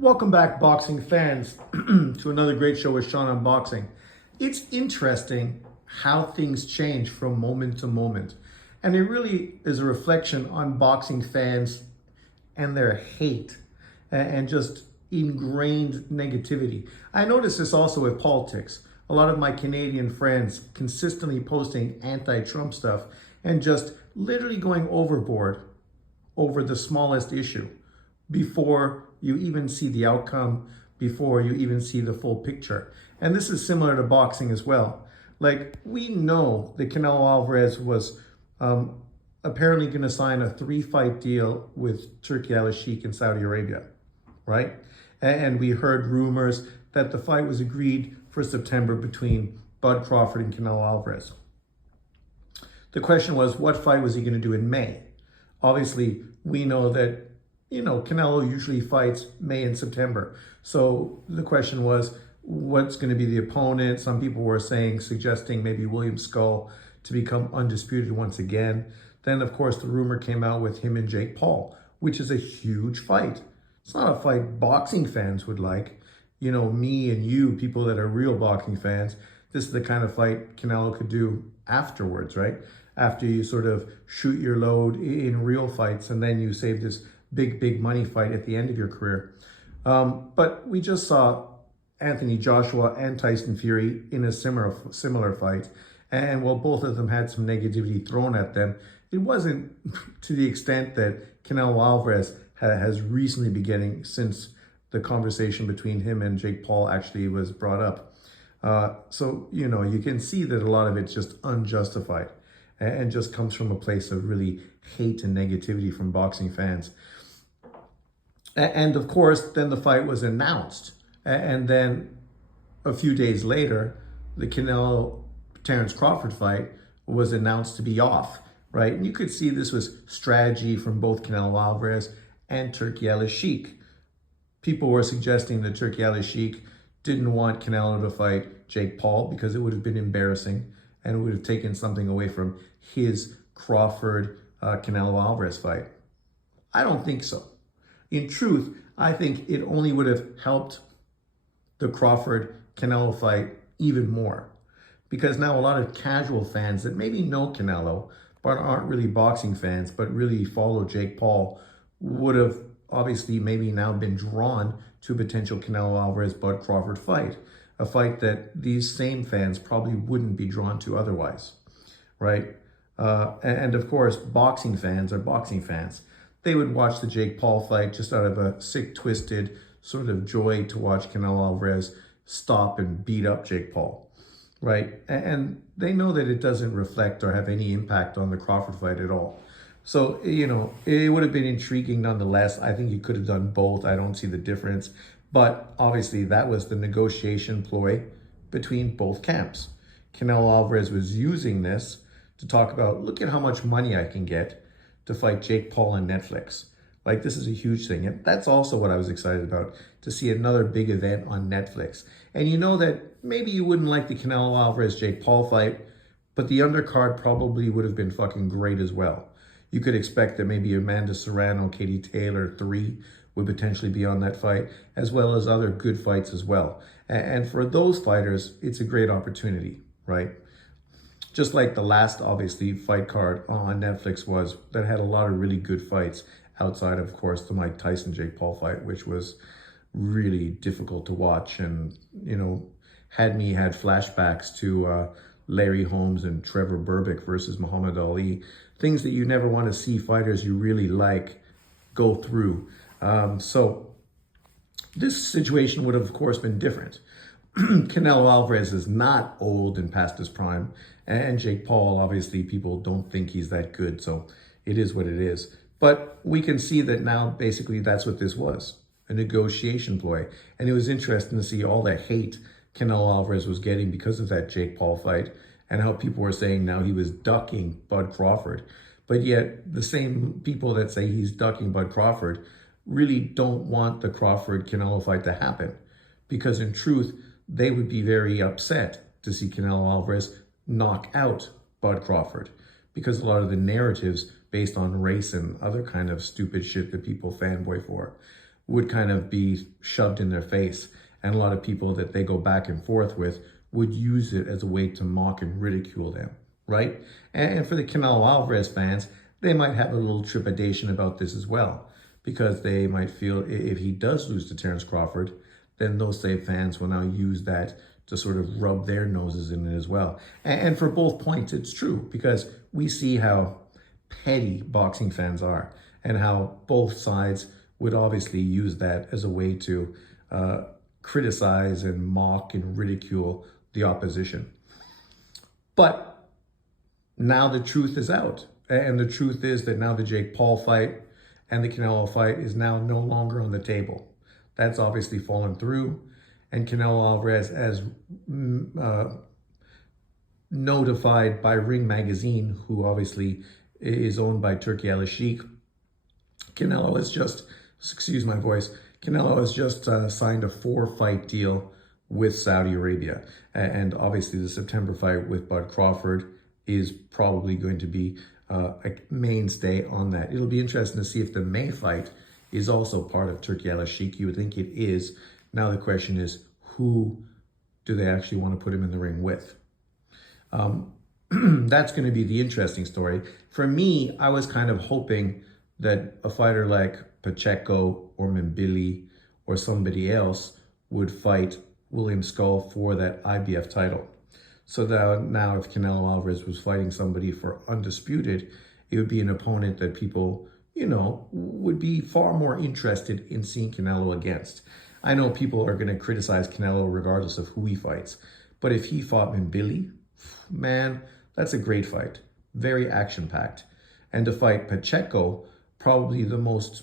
Welcome back, boxing fans, to another great show with Sean on Boxing. It's interesting how things change from moment to moment. And it really is a reflection on boxing fans and their hate and just ingrained negativity. I notice this also with politics. A lot of my Canadian friends consistently posting anti-Trump stuff and just literally going overboard over the smallest issue before you even see the outcome, before you even see the full picture. And this is similar to boxing as well. Like, we know that Canelo Alvarez was apparently going to sign a 3-fight deal with Turki Al-Sheikh in Saudi Arabia, right? And we heard rumors that the fight was agreed for September between Bud Crawford and Canelo Alvarez. The question was, what fight was he going to do in May? Obviously, we know that Canelo usually fights May and September. So the question was, what's going to be the opponent? Some people were suggesting maybe William Skull to become undisputed once again. Then, of course, the rumor came out with him and Jake Paul, which is a huge fight. It's not a fight boxing fans would like. Me and you, people that are real boxing fans, this is the kind of fight Canelo could do afterwards, right? After you sort of shoot your load in real fights and then you save this big money fight at the end of your career. But we just saw Anthony Joshua and Tyson Fury in a similar fight. And while both of them had some negativity thrown at them, it wasn't to the extent that Canelo Alvarez has recently been getting since the conversation between him and Jake Paul actually was brought up. So, you can see that a lot of it's just unjustified and just comes from a place of really hate and negativity from boxing fans. And of course, then the fight was announced. And then a few days later, the Canelo-Terence Crawford fight was announced to be off, right? And you could see this was strategy from both Canelo Alvarez and Turki Al-Sheikh. People were suggesting that Turki Al-Sheikh didn't want Canelo to fight Jake Paul because it would have been embarrassing and it would have taken something away from his Crawford-Canelo Alvarez fight. I don't think so. In truth, I think it only would have helped the Crawford-Canelo fight even more. Because now a lot of casual fans that maybe know Canelo, but aren't really boxing fans, but really follow Jake Paul, would have obviously maybe now been drawn to a potential Canelo Alvarez-Bud Crawford fight. A fight that these same fans probably wouldn't be drawn to otherwise, right? And of course, boxing fans are boxing fans. They would watch the Jake Paul fight just out of a sick, twisted sort of joy to watch Canelo Alvarez stop and beat up Jake Paul, right? And they know that it doesn't reflect or have any impact on the Crawford fight at all. So, it would have been intriguing nonetheless. I think you could have done both. I don't see the difference. But obviously, that was the negotiation ploy between both camps. Canelo Alvarez was using this to talk about, look at how much money I can get to fight Jake Paul on Netflix. Like, this is a huge thing. And that's also what I was excited about, to see another big event on Netflix. And you know that maybe you wouldn't like the Canelo Alvarez-Jake Paul fight, but the undercard probably would have been fucking great as well. You could expect that maybe Amanda Serrano, Katie Taylor 3 would potentially be on that fight, as well as other good fights as well. And for those fighters, it's a great opportunity, right? Just like the last, obviously, fight card on Netflix was, that had a lot of really good fights outside of course, the Mike Tyson-Jake Paul fight, which was really difficult to watch and, had flashbacks to Larry Holmes and Trevor Berbick versus Muhammad Ali. Things that you never want to see fighters you really like go through. So this situation would have, of course, been different. Canelo Alvarez is not old and past his prime, and Jake Paul, obviously, people don't think he's that good, so it is what it is. But we can see that now, basically, that's what this was, a negotiation ploy. And it was interesting to see all the hate Canelo Alvarez was getting because of that Jake Paul fight, and how people were saying now he was ducking Bud Crawford. But yet, the same people that say he's ducking Bud Crawford really don't want the Crawford-Canelo fight to happen. Because in truth, they would be very upset to see Canelo Alvarez knock out Bud Crawford, because a lot of the narratives based on race and other kind of stupid shit that people fanboy for would kind of be shoved in their face. And a lot of people that they go back and forth with would use it as a way to mock and ridicule them, right? And for the Canelo Alvarez fans, they might have a little trepidation about this as well, because they might feel if he does lose to Terence Crawford, then those same fans will now use that to sort of rub their noses in it as well. And for both points, it's true, because we see how petty boxing fans are and how both sides would obviously use that as a way to criticize and mock and ridicule the opposition. But now the truth is out. And the truth is that now the Jake Paul fight and the Canelo fight is now no longer on the table. That's obviously fallen through. And Canelo Alvarez, as notified by Ring Magazine, who obviously is owned by Turki Al-Sheikh, Canelo has just, excuse my voice, Canelo has just signed a 4-fight deal with Saudi Arabia. And obviously the September fight with Bud Crawford is probably going to be a mainstay on that. It'll be interesting to see if the May fight is also part of Turki Al-Sheikh. You would think it is. Now the question is, who do they actually want to put him in the ring with? That's going to be the interesting story. For me, I was kind of hoping that a fighter like Pacheco or Mbili or somebody else would fight William Skull for that IBF title. So that now if Canelo Alvarez was fighting somebody for undisputed, it would be an opponent that people, you know, would be far more interested in seeing Canelo against. I know people are going to criticize Canelo regardless of who he fights. But if he fought Mbili, man, that's a great fight. Very action-packed. And to fight Pacheco, probably the most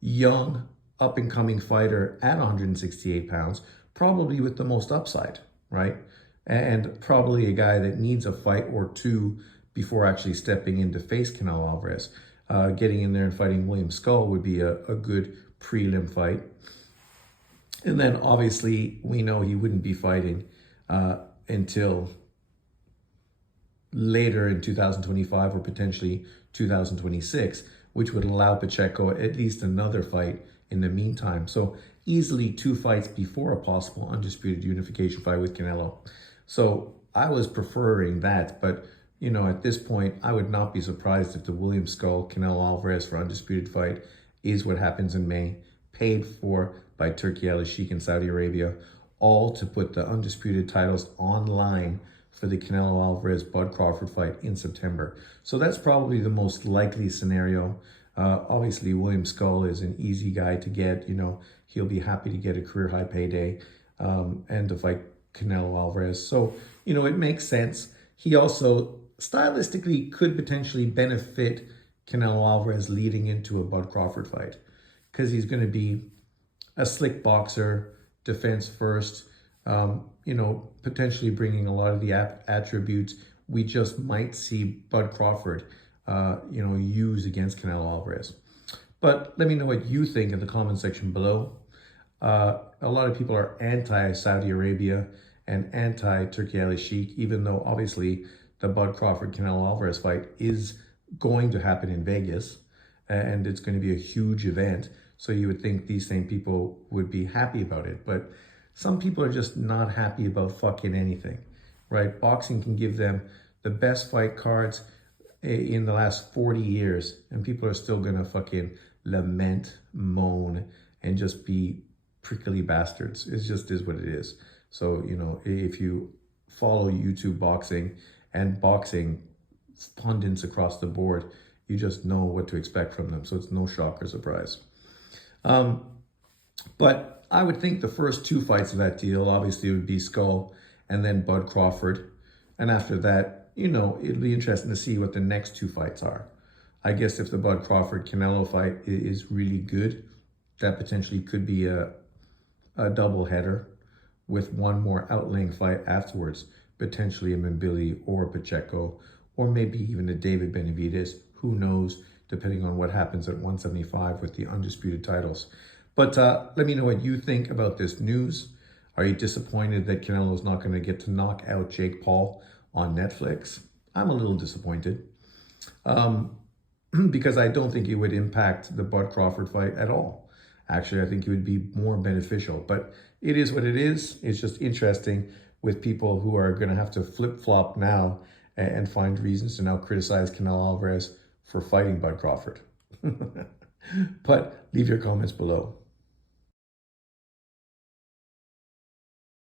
young, up-and-coming fighter at 168 pounds, probably with the most upside, right? And probably a guy that needs a fight or two before actually stepping in to face Canelo Alvarez. Getting in there and fighting William Skull would be a good prelim fight. And then obviously we know he wouldn't be fighting until later in 2025 or potentially 2026, which would allow Pacheco at least another fight in the meantime. So easily 2 fights before a possible undisputed unification fight with Canelo. So I was preferring that, but you know, at this point, I would not be surprised if the William Skull Canelo Alvarez for undisputed fight is what happens in May, paid for by Turki Al-Sheikh in Saudi Arabia, all to put the undisputed titles online for the Canelo Alvarez-Bud Crawford fight in September. So that's probably the most likely scenario. Obviously, William Skull is an easy guy to get. You know, he'll be happy to get a career-high payday and to fight Canelo Alvarez. So, you know, it makes sense. He also stylistically could potentially benefit Canelo Alvarez leading into a Bud Crawford fight, because he's going to be a slick boxer, defense first, you know, potentially bringing a lot of the attributes we just might see Bud Crawford, you know, use against Canelo Alvarez. But let me know what you think in the comment section below. A lot of people are anti-Saudi Arabia and anti-Turki Al-Sheikh, even though obviously the Bud Crawford-Canelo Alvarez fight is going to happen in Vegas, and it's going to be a huge event. So you would think these same people would be happy about it. But some people are just not happy about fucking anything, right? Boxing can give them the best fight cards in the last 40 years, and people are still going to fucking lament, moan, and just be prickly bastards. It just is what it is. So, you know, if you follow YouTube boxing and boxing pundits across the board, you just know what to expect from them. So it's no shock or surprise. But I would think the first 2 fights of that deal, obviously, would be Skull and then Bud Crawford. And after that, you know, it'll be interesting to see what the next 2 fights are. I guess if the Bud Crawford-Canelo fight is really good, that potentially could be a double header with one more outlaying fight afterwards, potentially a Mbili or a Pacheco, or maybe even a David Benavidez. Who knows, depending on what happens at 175 with the undisputed titles. But let me know what you think about this news. Are you disappointed that Canelo's not going to get to knock out Jake Paul on Netflix? I'm a little disappointed because I don't think it would impact the Bud Crawford fight at all. Actually, I think it would be more beneficial. But it is what it is. It's just interesting with people who are going to have to flip-flop now and find reasons to now criticize Canelo Alvarez for fighting Bud Crawford. But leave your comments below.